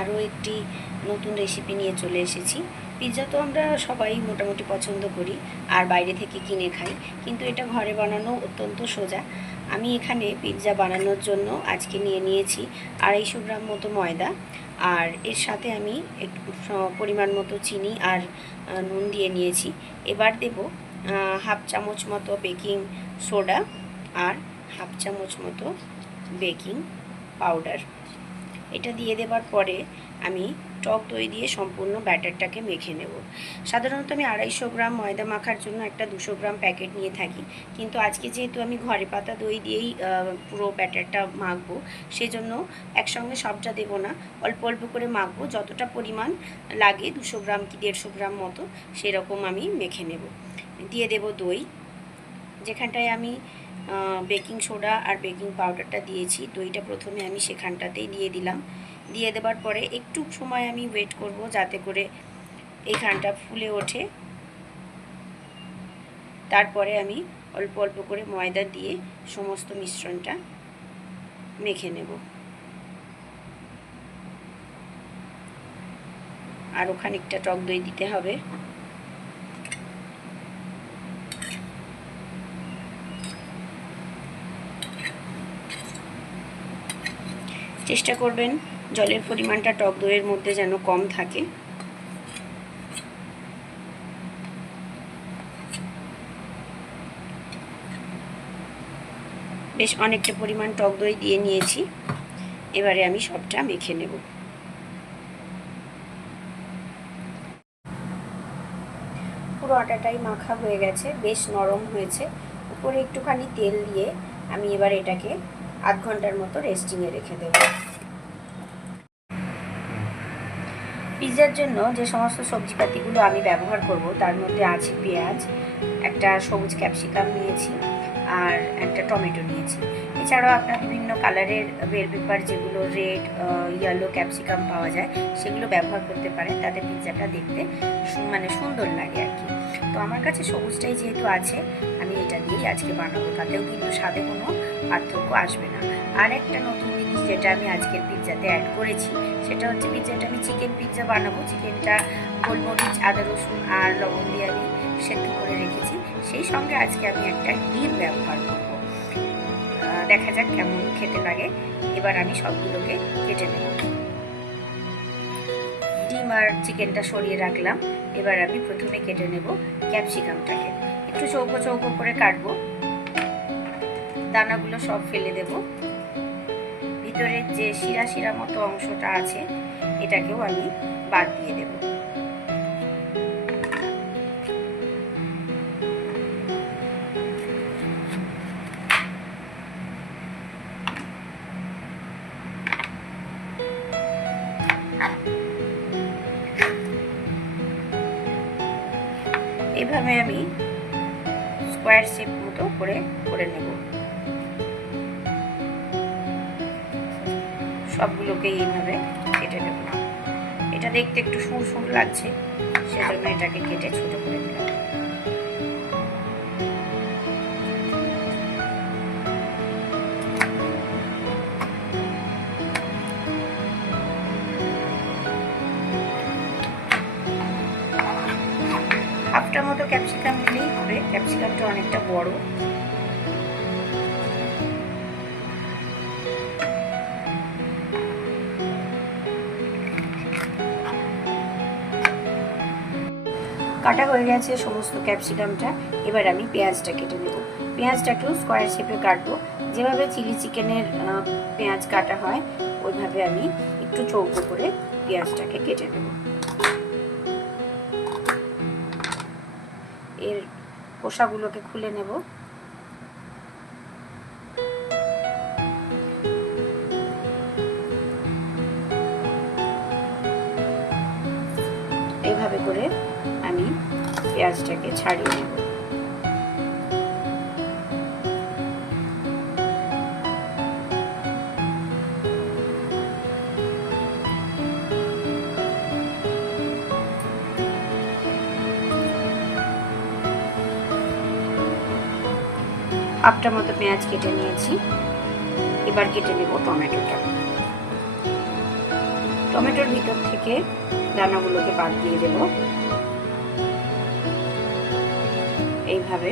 আরও একটি নতুন রেসিপি নিয়ে চলে এসেছি। পিৎজা তো আমরা সবাই মোটামুটি পছন্দ করি আর বাইরে থেকে কিনে খাই, কিন্তু এটা ঘরে বানানো অত্যন্ত সোজা। আমি এখানে পিৎজা বানানোর জন্য আজকে নিয়ে নিয়েছি 250 গ্রাম মতো ময়দা, আর এর সাথে আমি একটু পরিমাণ মতো চিনি আর নুন দিয়ে নিয়েছি। এবার দেব হাফ চামচ মতো বেকিং সোডা আর হাফ চামচ মতো বেকিং পাউডার। এটা দিয়ে দেবার পরে আমি টক দই দিয়ে সম্পূর্ণ ব্যাটারটাকে মেখে নেব। সাধারণত আমি 250 গ্রাম ময়দা মাখার জন্য একটা 200 গ্রাম প্যাকেট নিয়ে থাকি, কিন্তু আজকে যেহেতু আমি ঘরে পাতা দই দিয়েই পুরো ব্যাটারটা মাখবো, সেজন্য একসঙ্গে সবটা দেবো না, অল্প অল্প করে মাখবো। যতটা পরিমাণ লাগে 200 গ্রাম কি 150 গ্রাম মতো সেরকম আমি মেখে নেব। দিয়ে দেব দই। যেখানটায় আমি বেকিং সোডা আর বেকিং পাউডারটা দিয়েছি, দইটা প্রথমে আমি সেখানটাতেই দিয়ে দিলাম। দিয়ে দেবার পরে একটু সময় আমি ওয়েট করব যাতে করে এইখানটা ফুলে ওঠে। তারপরে আমি অল্প অল্প করে ময়দা দিয়ে সমস্ত মিশ্রণটা মেখে নেব। আরও খানিকটা টক দই দিতে হবে। চেষ্টা করবেন জলের পরিমাণটা টক দইয়ের মধ্যে যেন কম থাকে। বেশ অনেকটা পরিমাণ টক দই দিয়ে নিয়েছি। এবারে আমি সবটা মেখে নেব। পুরো আটাটাই মাখা হয়ে গেছে, বেশ নরম হয়েছে। উপরে একটুখানি তেল দিয়ে আমি এবার এটাকে আধ ঘন্টার মতো রেস্টিংয়ে রেখে দেব। পিৎজার জন্য যে সমস্ত সবজিপাতিগুলো আমি ব্যবহার করব তার মধ্যে আছে পেঁয়াজ, একটা সবুজ ক্যাপসিকাম নিয়েছি, আর একটা টমেটো নিয়েছি। এছাড়াও আপনার বিভিন্ন কালারের বেল পেপার, যেগুলো রেড, ইয়েলো ক্যাপসিকাম পাওয়া যায়, সেগুলো ব্যবহার করতে পারেন। তাতে পিৎজাটা দেখতে মানে সুন্দর লাগে আর কি। তো আমার কাছে সবুজটাই যেহেতু আছে, আমি এটা দিয়েই আজকে বানাবো। তাতেও কিন্তু স্বাদে কোনো পার্থক্য আসবে না। আর একটা নতুন জিনিস যেটা আমি আজকের পিৎজাতে অ্যাড করেছি, সেটা হচ্ছে পিৎজাটা আমি চিকেন পিৎজা বানাবো। চিকেনটা গোলমরিচ, আদা, রসুন আর লবণ দিয়ে আমি সেদ্ধ করে রেখেছি। সেই সঙ্গে আজকে আমি একটা ডিম ব্যবহার করব। দেখা যাক কেমন খেতে লাগে। এবার আমি সবগুলোকে কেটে নেব। ডিম আর চিকেনটা সরিয়ে রাখলাম। এবার আমি প্রথমে কেটে নেব ক্যাপসিকামটাকে। একটু চৌকো চৌকো করে কাটবো। দানাগুলো সব ফেলে দেব। ভিতরের যে শিরা শিরা মতো অংশটা আছে, এটাকেও আমি বাদ দিয়ে দেব। এইভাবে আমি স্কোয়ার শেপ মতো করে নেব। সবগুলোকে এইভাবে কেটে নেব। এটা দেখতে একটু সুর লাগছে, সেজন্য এটাকে কেটে ছোট করে নিলাম। হাফটা মতো ক্যাপসিকাম নিলেই হবে, ক্যাপসিকামটা অনেকটা বড়। কাটা হয়ে গেছে সমস্ত ক্যাপসিকামটা। এবার আমি পেঁয়াজটা কেটে নেব। পেঁয়াজটাকেও স্কোয়ার শেপে কাটবো। যেভাবে চিলি চিকেনের পেঁয়াজ কাটা হয়, ওইভাবে আমি একটু চৌকো করে পেঁয়াজটাকে কেটে নেব। এর খোসাগুলোকে খুলে নেব। এইভাবে করে আমি পেঁয়াজটাকে ছাড়িয়ে নেব। হাফটা মতো পেঁয়াজ কেটে নিয়েছি। এবার কেটে নেব টমেটোটা। টমেটোর ভিতর থেকে দানাগুলোকে বাদ দিয়ে দেব এইভাবে।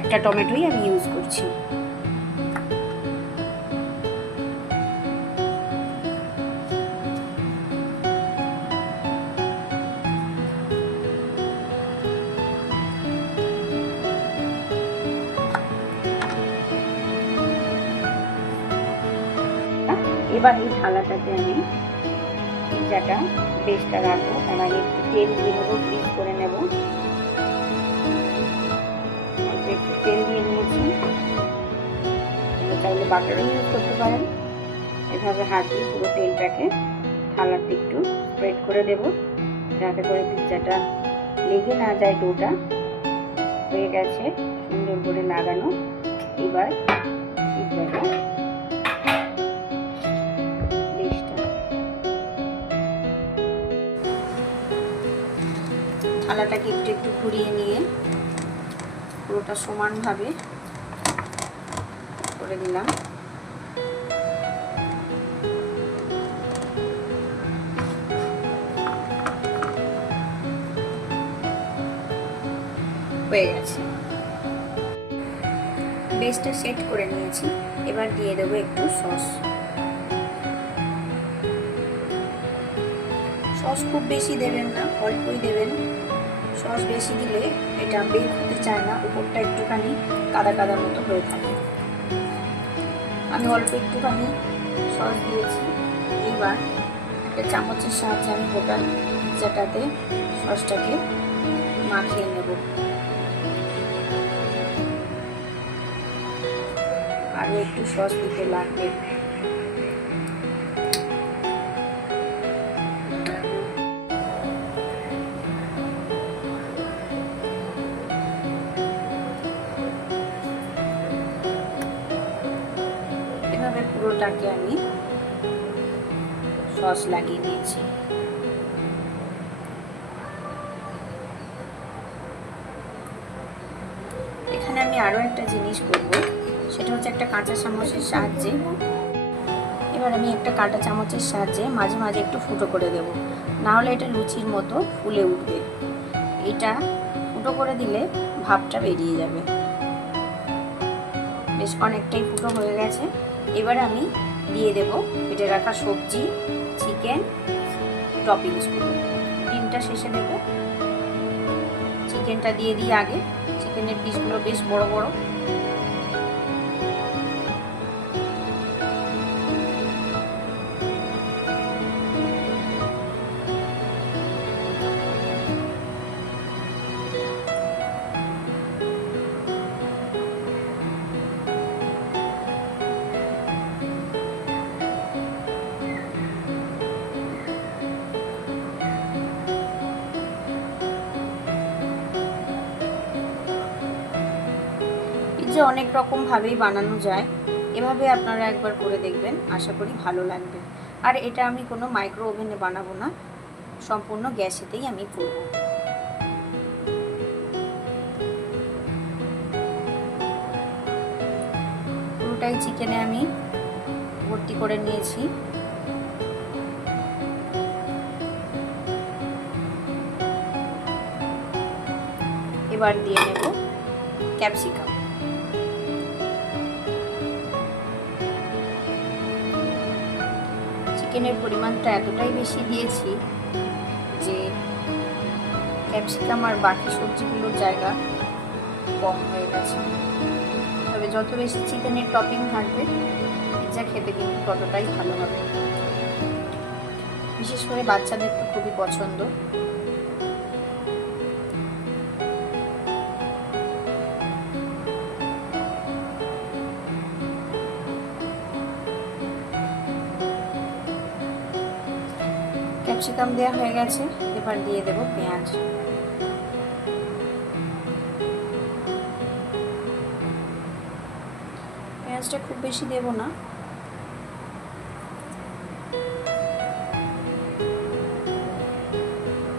একটা টমেটোই আমি ইউজ করছি। এবার এই থালাটাতে আমি পিৎজাটা বেসটা রাখবো। তার আগে একটু তেল দিয়ে নেবো, গ্রিস করে নেব। একটু তেল দিয়ে নিয়েছি, চাইলে বাটারও ইউজ করতে পারেন। এভাবে হাত দিয়ে পুরো তেলটাকে থালাতে একটু স্প্রেড করে দেব, যাতে করে পিৎজাটা লেগে না যায়। ডোটা হয়ে গেছে সুন্দর করে লাগানো। এবার পিৎজাটা থালাটাকে একটু একটু ঘুরিয়ে নিয়ে পুরোটা সমানভাবে করে দিলাম। হয়ে গেছে, বেসটা সেট করে নিয়েছি। এবার দিয়ে দেবো একটু সস। সস খুব বেশি দেবেন না, অল্পই দেবেন। সস বেশি দিলে এটা বেক হতে চায় না, উপরটা একটুখানি কাদা কাদা মতো হয়ে থাকে। আমি অল্প একটুখানি সস দিয়েছি। এবার একটা চামচের সাহায্যে আমি গোটা পিৎজাটাতে সসটাকে মাখিয়ে নেব। আরও একটু সস দিতে লাগবে। এভাবে পুরোটাকে আমি সস লাগিয়ে নিয়েছি। এখানে আমি আরও একটা জিনিস করব, সেটা হচ্ছে একটা কাঁচা চামচের সাহায্যে। এবার আমি একটা কাঁটা চামচের সাহায্যে মাঝে মাঝে একটু ফুটো করে দেব, না হলে এটা লুচির মতো ফুলে উঠবে। এটা ফুটো করে দিলে ভাপটা বেরিয়ে যাবে। বেশ অনেকটাই ফুটো হয়ে গেছে। এবার আমি দিয়ে দেব কেটে রাখা সবজি, চিকেন, টপিংসগুলো। ডিমটা শেষে দেব। চিকেনটা দিয়ে দিই আগে। চিকেনের পিসগুলো বেশ বড় বড়। পিৎজা অনেক রকম ভাবেই বানানো যায়, এভাবে আপনারা একবার করে দেখবেন, আশা করি ভালো লাগবে। আর এটা আমি কোনো মাইক্রো ওভেনে বানাবো না, সম্পূর্ণ গ্যাসেতেই আমি করব। পুরোটাই চিকেনে আমি ভর্তি করে নিয়েছি। এবার দিয়ে নেব ক্যাপসিকাম। চিকেনের পরিমাণটা এতটাই বেশি দিয়েছি যে ক্যাপসিকাম আর বাকি সবজিগুলোর জায়গা কম হয়ে গেছে। তবে যত বেশি চিকেনের টপিং থাকবে পিৎজা খেতে কিন্তু ততটাই ভালো হবে। বিশেষ করে বাচ্চাদের তো খুবই পছন্দ। ক্যাপসিকাম দেওয়া হয়ে গেছে, এবার দিয়ে দেব পেঁয়াজ। পেঁয়াজটা খুব বেশি দেব না,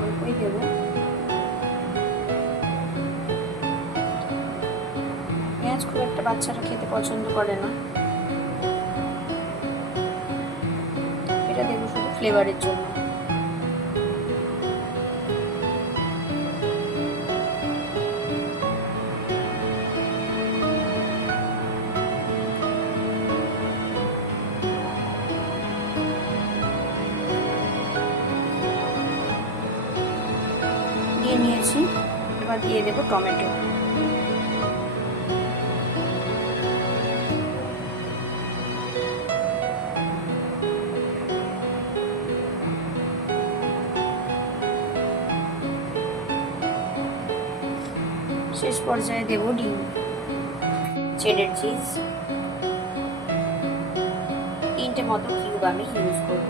অল্পই দেব। পেঁয়াজ খুব একটা বাচ্চারা খেতে পছন্দ করে না, এটা দেব শুধু ফ্লেভারের জন্য। দিয়ে নিয়েছি, এবার দিয়ে দেব টমেটো। শেষ পর্যায়ে দেব ডিম, চেডার চিজ, 3টে মতো কিউব আমি ইউজ করব।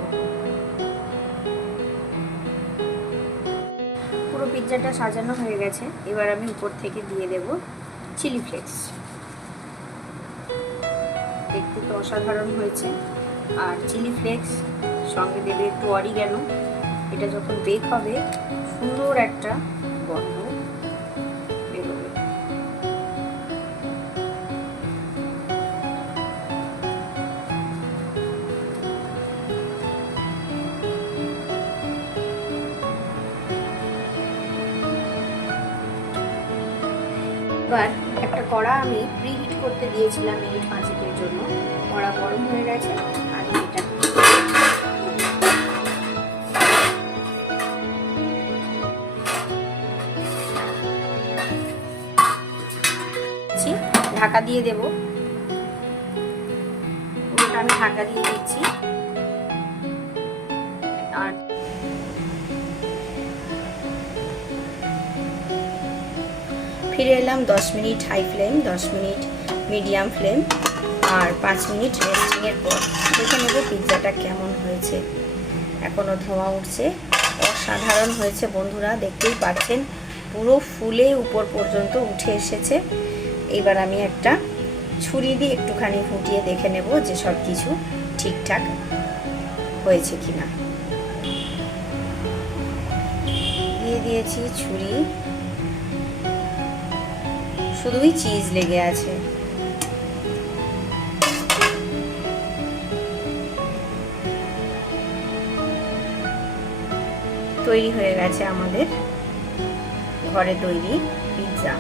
পুরো পিৎজাটা সাজানো হয়ে গেছে, এবার আমি উপর থেকে দিয়ে দেব চিলি ফ্লেক্স। দেখতে তো অসাধারণ হয়েছে। আর চিলি ফ্লেক্স সঙ্গে দেবে একটু অরিগ্যানো। এটা যখন বেক হবে সুন্দর একটা গন্ধ বেরোবে। এবার একটা কড়া আমি প্রিহিট করতে দিয়েছিলাম মিনিট 5-এর জন্য। কড়া গরম হয়ে গেছে, আমি এটা ঢাকা দিয়ে দেব। পুরোটা আমি ঢাকা দিয়ে দিচ্ছি। আর ফিরে এলাম 10 minute high flame, 10 minute medium flame আর 5 মিনিট রেস্টিংয়ের পর দেখে নেব পিৎজাটা কেমন হয়েছে। এখনও ধোঁয়া উঠছে, অসাধারণ হয়েছে বন্ধুরা, দেখতেই পাচ্ছেন পুরো ফুলে উপর পর্যন্ত উঠে এসেছে। এবার আমি একটা ছুরি দিয়ে একটুখানি ফুটিয়ে দেখে নেব যে সব কিছু ঠিকঠাক হয়েছে কিনা। দিয়ে দিয়েছি ছুরি, শুধুই চিজ লেগে আছে। তৈরি হয়ে গেছে আমাদের ঘরে তৈরি পিৎজা।